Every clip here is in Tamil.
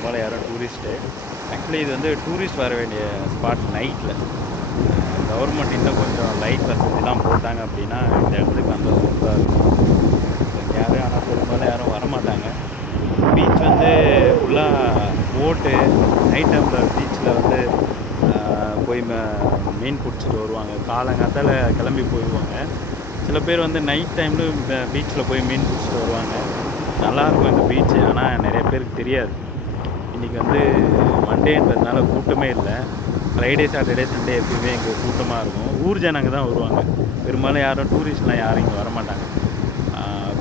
பெரும்பாலும் யாரும் டூரிஸ்ட்டு. ஆக்சுவலி இது வந்து டூரிஸ்ட் வர வேண்டிய ஸ்பாட் நைட்டில். கவர்மெண்ட் இன்னும் கொஞ்சம் லைட் வசதிலாம் போட்டாங்க அப்படின்னா இந்த இடத்துக்கு அந்த சூப்பராக இருக்கும். இங்கே யாரும் ஆனால் பெரும்பாலும் யாரும் வரமாட்டாங்க. பீச் வந்து ஃபுல்லாக போட்டு நைட் டைமில் பீச்சில் வந்து போய் மீன் பிடிச்சிட்டு வருவாங்க. காலங்காத்தால கிளம்பி போயிடுவாங்க. சில பேர் வந்து நைட் டைமில் பீச்சில் போய் மீன் பிடிச்சிட்டு வருவாங்க. நல்லாயிருக்கும் இந்த பீச்சு. ஆனால் நிறைய பேருக்கு தெரியாது. இன்றைக்கி வந்து மண்டேன்றதுனால கூட்டமே இல்லை. ஃப்ரைடே, சாட்டர்டே, சண்டே எப்பயுமே இங்கே கூட்டமாக இருக்கும். ஊர் ஜனங்க தான் வருவாங்க. பெரும்பாலும் யாரும் டூரிஸ்ட்லாம் யாரும் இங்கே வரமாட்டாங்க.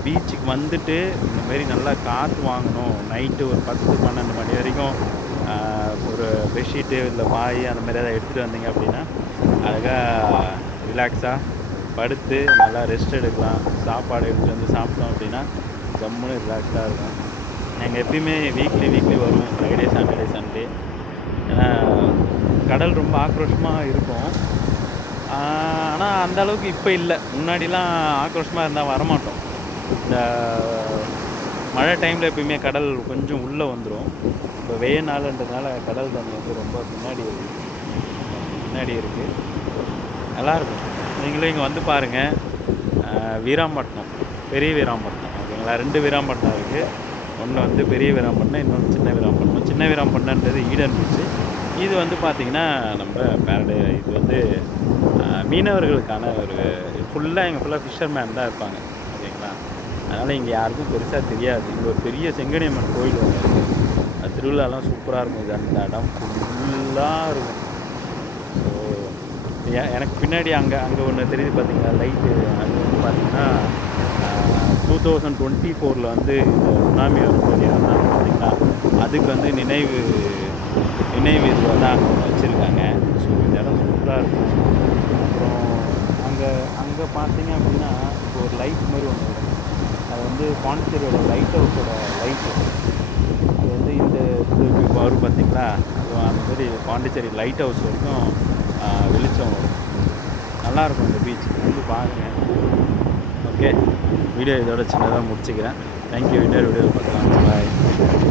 பீச்சுக்கு வந்துட்டு இந்தமாரி நல்லா காற்று வாங்கணும். நைட்டு ஒரு 10, 12 மணி வரைக்கும் ஒரு பெட்ஷீட்டு இல்லை பாய் அந்த மாதிரி எதாவது எடுத்துகிட்டு வந்தீங்க அப்படின்னா, அழகா ரிலாக்ஸாக படுத்து நல்லா ரெஸ்ட் எடுக்கலாம். சாப்பாடு எடுத்துகிட்டு வந்து சாப்பிட்டோம் அப்படின்னா, ஜம்முன்னு ரிலாக்ஸ்டாக இருக்கும். நாங்கள் எப்பயுமே வீக்லி வருவோம். Friday, Saturday, Sunday. ஏன்னா கடல் ரொம்ப ஆக்ரோஷமாக இருக்கும். ஆனால் அந்த அளவுக்கு இப்போ இல்லை. முன்னாடிலாம் ஆக்ரோஷமாக இருந்தால் வரமாட்டோம். இந்த மழை டைமில் எப்பயுமே கடல் கொஞ்சம் உள்ளே வந்துடும். இப்போ வெயில் நாளுன்றதுனால கடல் தண்ணி வந்து ரொம்ப பின்னாடி இருக்குது. நல்லாயிருக்கும். நீங்களும் இங்கே வந்து பாருங்கள். வீராம்பட்டினம், பெரிய வீராம்பட்டினம் ஓகேங்களா. 2 வீராம்பட்டினம் இருக்குது. ஒன்று வந்து பெரிய வீராம்பட்டினம், இன்னொன்று சின்ன வீராம்பட்டினம். சின்ன வீராம்பட்டினன்றது ஈடன் பீச்சு. இது வந்து பார்த்திங்கன்னா நம்ம இது வந்து மீனவர்களுக்கான ஒரு ஃபுல்லாக இங்கே ஃபுல்லாக ஃபிஷர்மேன் தான் இருப்பாங்க ஓகேங்களா. அதனால் இங்கே யாருக்கும் பெருசாக தெரியாது. இங்கே ஒரு பெரிய செங்கனியம்மன் கோயில் ஒன்று இருக்குது. அது திருவிழாலாம் சூப்பராக இருக்கும். இது அந்த இடம் ஃபுல்லாக இருக்கும். ஸோ எனக்கு பின்னாடி அங்கே ஒன்று தெரியுது பார்த்தீங்களா லைட்டு. அது வந்து பார்த்திங்கன்னா 2024 வந்து இந்த சுனாமி வரும்போது இறந்தாங்க பார்த்தீங்களா, அதுக்கு வந்து நினைவு இதுவாக தான் அங்கே ஒன்று வச்சுருக்காங்க. ஸோ இந்த இடம் சூப்பராக இருக்கும். அப்புறம் அங்கே அங்கே பார்த்தீங்க அப்படின்னா இப்போ ஒரு லைட் மாதிரி ஒன்று வரும். அது வந்து பாண்டிச்சேரியோட லைட் ஹவுஸோட லைட்டு. அது வந்து இந்த இப்போ வரும் பார்த்தீங்களா, ஸோ அந்த மாதிரி பாண்டிச்சேரி லைட் ஹவுஸ் வரைக்கும் வெளிச்சம் வரும். நல்லாயிருக்கும் இந்த பீச். வந்து பாருங்கள். ஓகே, வீடியோ இதோட சின்னதாக முடிச்சுக்கிறேன். தேங்க்யூ. இன்னொரு வீடியோவில் பார்க்கலாம். பாய்.